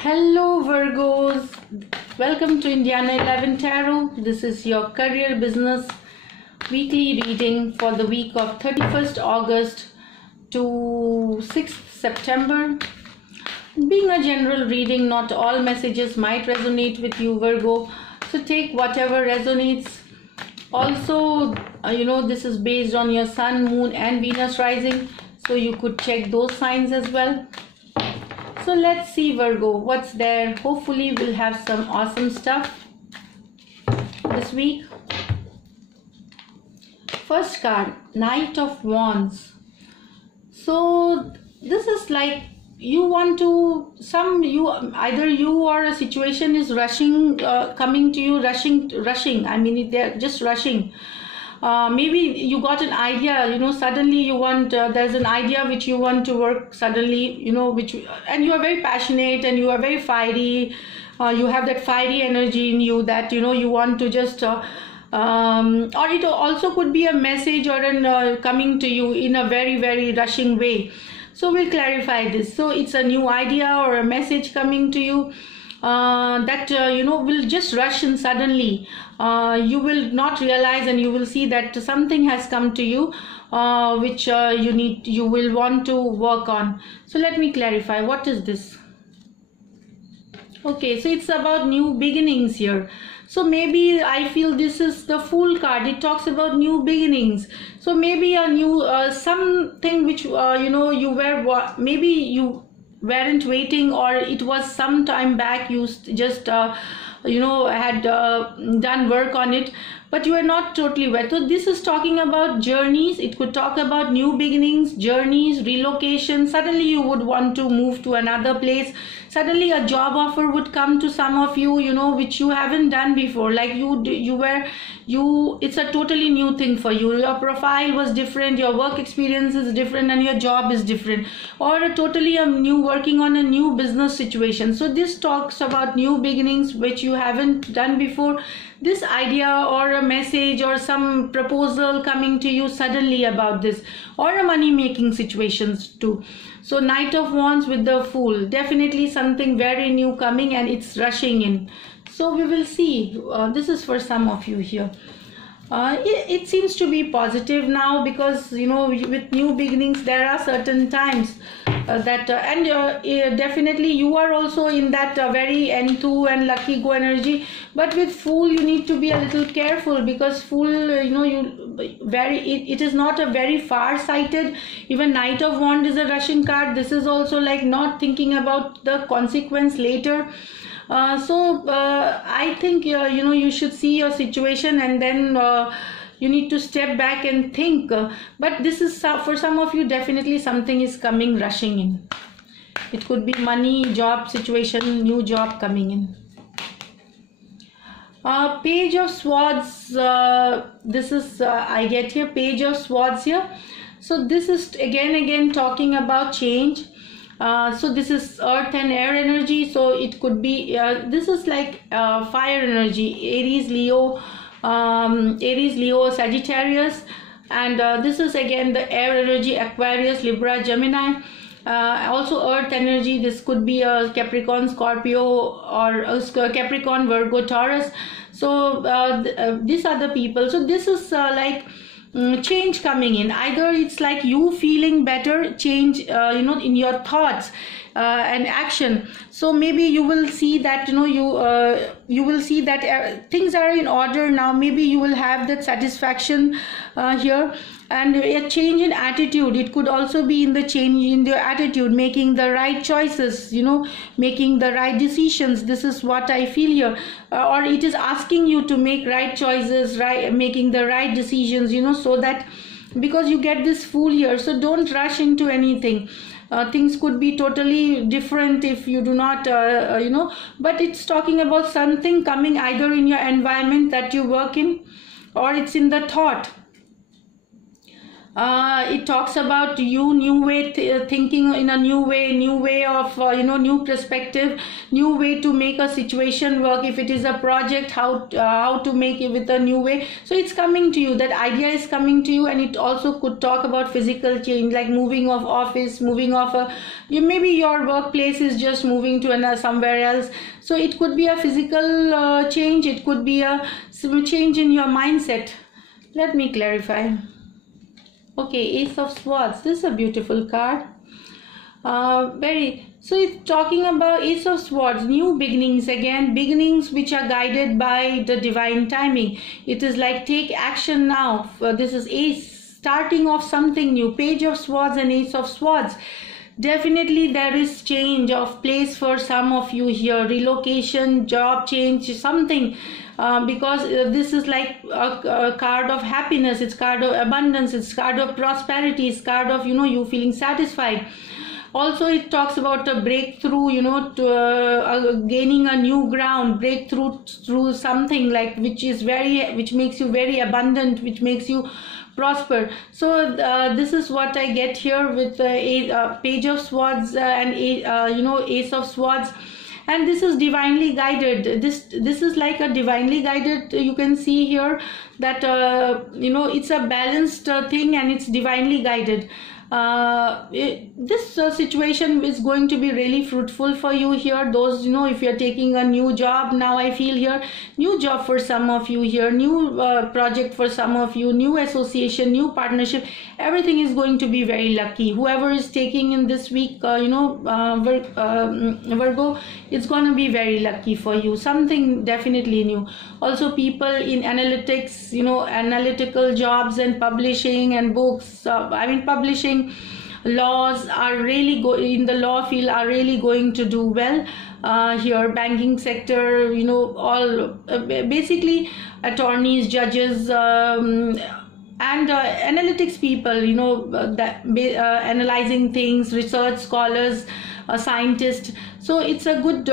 Hello Virgos, welcome to Indiana 11 Tarot. This is your career business weekly reading for the week of 31st August to 6th September. Being a general reading, not all messages might resonate with you Virgo, so take whatever resonates. Also, this is based on your Sun, Moon and Venus rising, so you could check those signs as well. So let's see Virgo, what's there. Hopefully we'll have some awesome stuff this week. First card, Knight of Wands. So this is like you want to, either you or a situation is rushing, coming to you, rushing. I mean, they're just rushing. Maybe you got an idea, suddenly you want, there's an idea which you want to work suddenly, and you are very passionate and you are very fiery, you have that fiery energy in you that, you want to just, or it also could be a message or an coming to you in a very, very rushing way. So we'll clarify this. So it's a new idea or a message coming to you that will just rush in suddenly. You will not realize and you will see that something has come to you which you will want to work on. So let me clarify, what is this? Okay, so it's about new beginnings here. So maybe I feel this is the Fool card. It talks about new beginnings. So maybe a new something which you were, maybe you weren't waiting, or it was some time back you just had done work on it, but you are not totally wet. So this is talking about journeys. It could talk about new beginnings, journeys, relocation. Suddenly you would want to move to another place. Suddenly a job offer would come to some of you, which you haven't done before. Like it's a totally new thing for you. Your profile was different, your work experience is different, and your job is different. Or working on a new business situation. So this talks about new beginnings which you haven't done before. This idea or a message or some proposal coming to you suddenly about this, or a money making situations too. So Knight of Wands with the Fool, definitely something very new coming and it's rushing in. So we will see. This is for some of you here. It seems to be positive now, because with new beginnings there are certain times that definitely you are also in that very N2 and lucky go energy. But with Fool you need to be a little careful, because Fool it is not a very far sighted. Even Knight of Wands is a Russian card. This is also like not thinking about the consequence later. I think you should see your situation, and then you need to step back and think. But this is for some of you, definitely something is coming rushing in. It could be money, job situation, new job coming in. Page of Swords. This is I get here Page of Swords here. So this is again talking about change. So this is earth and air energy. So it could be this is like fire energy, Aries, Leo, Sagittarius, and this is again the air energy, Aquarius, Libra, Gemini. Also earth energy, this could be a Capricorn, Scorpio, or a Capricorn, Virgo, Taurus. So these are the people. So this is change coming in. Either it's like you feeling better, change in your thoughts and action. So maybe you will see that you will see that things are in order now. Maybe you will have that satisfaction here, and a change in attitude. It could also be in the change in your attitude, making the right choices, making the right decisions. This is what I feel here. Or it is asking you to make right choices, making the right decisions, so that, because you get this Fool here. So don't rush into anything. Things could be totally different if you do not but it's talking about something coming either in your environment that you work in, or it's in the thought. It talks about you new way thinking in a new way of new perspective, new way to make a situation work. If it is a project, how to make it with a new way. So it's coming to you, that idea is coming to you. And it also could talk about physical change, like moving of office, moving of maybe your workplace is just moving to another somewhere else. So it could be a physical change, it could be a change in your mindset. Let me clarify. Okay, Ace of Swords. This is a beautiful card. So it's talking about Ace of Swords, new beginnings, again beginnings which are guided by the divine timing. It is like take action now. This is Ace, starting of something new. Page of Swords and Ace of Swords. Definitely there is change of place for some of you here, relocation, job change, something. Because this is like a card of happiness, it's card of abundance, it's card of prosperity, it's card of you feeling satisfied. Also it talks about a breakthrough, gaining a new ground, breakthrough through something like which makes you very abundant, which makes you prosper. So this is what I get here with Page of Swords and Ace of Swords. And this is divinely guided. This is like a divinely guided, you can see here that it's a balanced thing, and it's divinely guided. This situation is going to be really fruitful for you here. Those, if you're taking a new job, now I feel here, new job for some of you here, new project for some of you, new association, new partnership, everything is going to be very lucky. Whoever is taking in this week, Virgo, it's going to be very lucky for you, something definitely new. Also people in analytics, analytical jobs and publishing and books, publishing, laws are really in the law field are really going to do well here. Banking sector, all basically attorneys, judges, and analytics people, analyzing things, research scholars, scientists. So it's a good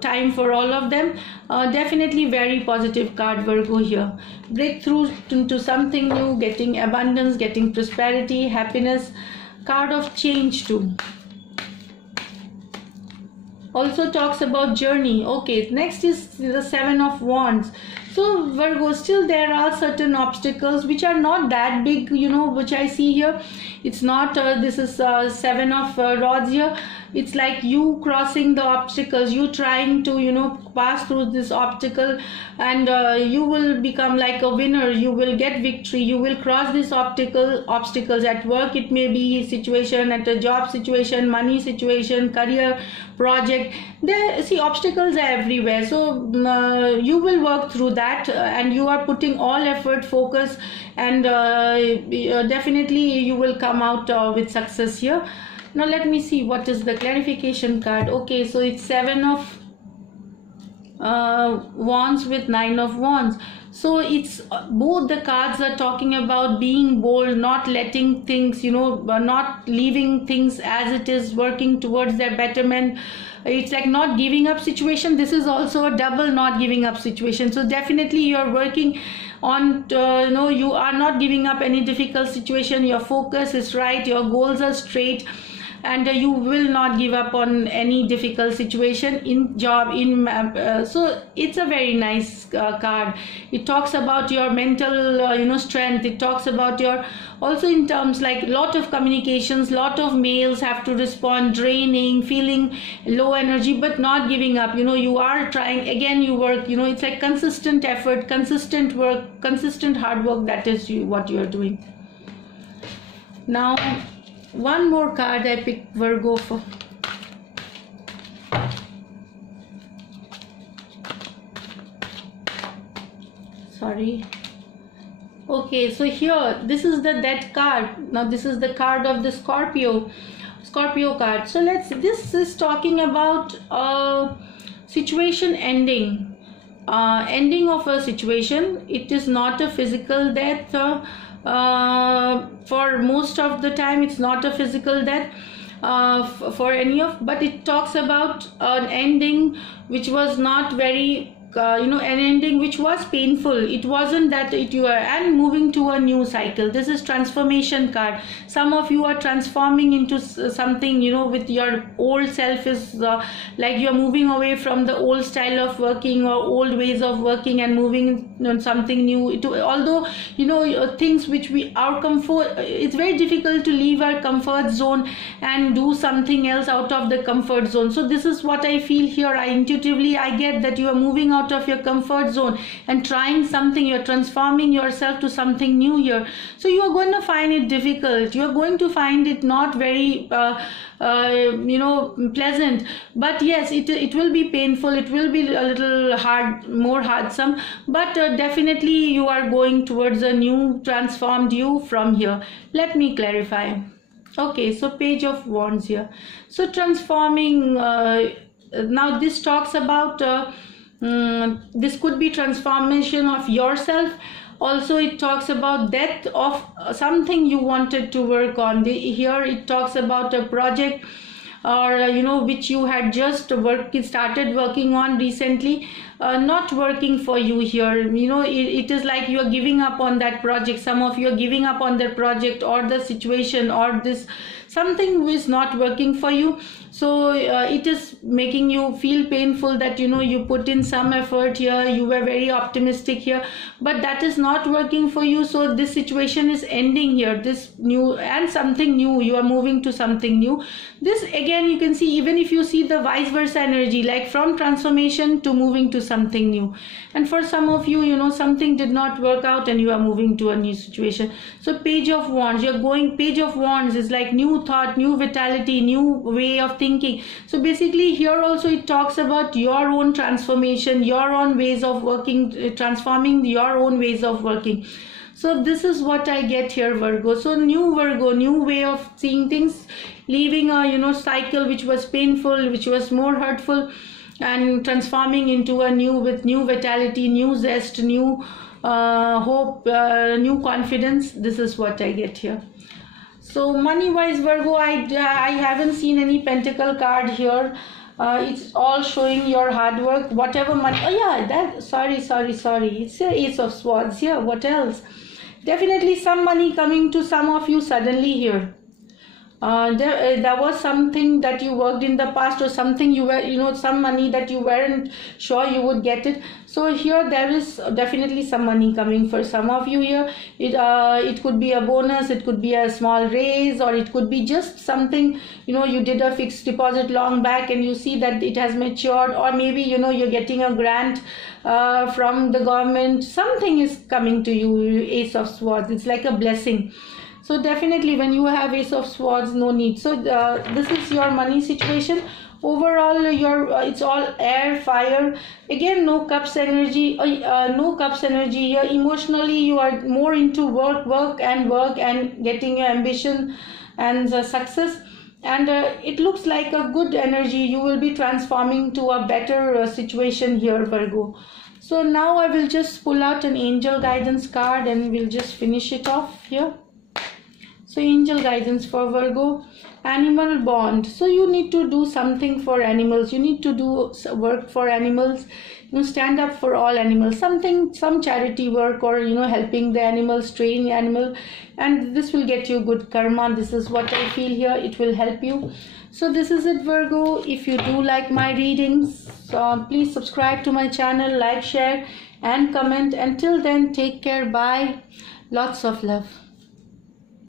time for all of them. Definitely very positive card, Virgo here. Breakthrough into something new, getting abundance, getting prosperity, happiness. Card of change too. Also talks about journey. Okay, next is the Seven of Wands. So Virgo, still there are certain obstacles which are not that big, which I see here. It's not, this is Seven of Rods here. It's like you crossing the obstacles, you trying to, pass through this obstacle, and you will become like a winner. You will get victory. You will cross these obstacles at work. It may be situation, at a job situation, money situation, career, project. See, obstacles are everywhere. So you will work through that, and you are putting all effort, focus, and definitely you will come out with success here. Now let me see what is the clarification card. Okay, so it's Seven of Wands with Nine of Wands. So it's both the cards are talking about being bold, not letting things, not leaving things as it is, working towards their betterment. It's like not giving up situation. This is also a double not giving up situation. So definitely you're working on, you are not giving up any difficult situation. Your focus is right. Your goals are straight. And you will not give up on any difficult situation in job, so it's a very nice card. It talks about your mental strength. It talks about your, also in terms like lot of communications, lot of mails have to respond, draining, feeling low energy, but not giving up. You are trying, again you work, it's like consistent effort, consistent work, consistent hard work. That is what you are doing. Now one more card I picked, Virgo, for. Sorry. Okay, so here, this is the Death card. Now this is the card of the Scorpio card. So this is talking about situation ending. Ending of a situation. It is not a physical death. For most of the time it's not a physical death for any of, but it talks about an ending which was not very an ending which was painful. It wasn't that you are, and moving to a new cycle. This is transformation card. Some of you are transforming into something, with your old self is like you are moving away from the old style of working or old ways of working and moving on something new. Although things which our comfort, it's very difficult to leave our comfort zone and do something else out of the comfort zone. So this is what I feel here. I intuitively get that you are moving out of your comfort zone and trying something. You're transforming yourself to something new here. So you are going to find it difficult. You are going to find it not very pleasant, but yes, it will be painful. It will be a little hard, more hardsome, but definitely you are going towards a new transformed you from here. Let me clarify. Okay, so Page of Wands here. So transforming, now this talks about this could be transformation of yourself. Also it talks about death of something you wanted to work on. Here it talks about a project or which you had just started working on recently, not working for you here. It is like you are giving up on that project. Some of you are giving up on that project or the situation or this something is not working for you. So it is making you feel painful that you put in some effort here, you were very optimistic here, but that is not working for you. So this situation is ending here, this new and something new, you are moving to something new. This again, you can see, even if you see the vice versa energy, like from transformation to moving to something new. And for some of you, something did not work out and you are moving to a new situation. So Page of Wands, you're going, Page of Wands is like new thought, new vitality, new way of thinking. So basically here also it talks about your own transformation, your own ways of working, transforming your own ways of working. So this is what I get here, Virgo. So new Virgo, new way of seeing things, leaving a cycle which was painful, which was more hurtful, and transforming into a new, with new vitality, new zest, new hope, new confidence. This is what I get here. So money wise, Virgo, I haven't seen any pentacle card here. It's all showing your hard work, whatever money. Oh yeah, that, sorry, it's a Ace of Swords here. What else? Definitely some money coming to some of you suddenly here. There was something that you worked in the past, or something you were, some money that you weren't sure you would get it. So here there is definitely some money coming for some of you here. It could be a bonus, it could be a small raise, or it could be just something, you did a fixed deposit long back and you see that it has matured, or maybe, you're getting a grant from the government. Something is coming to you, Ace of Swords. It's like a blessing. So definitely when you have Ace of Swords, no need. So this is your money situation. Overall, it's all air, fire. Again, no cups energy. No cups energy here. Emotionally, you are more into work and getting your ambition and success. And it looks like a good energy. You will be transforming to a better situation here, Virgo. So now I will just pull out an angel guidance card and we'll just finish it off here. So angel guidance for Virgo, animal bond. So you need to do something for animals. You need to do work for animals. Stand up for all animals. Some charity work, or helping the animals, train the animal, and this will get you good karma. This is what I feel here. It will help you. So this is it, Virgo. If you do like my readings, please subscribe to my channel, like, share, and comment. Until then, take care. Bye. Lots of love.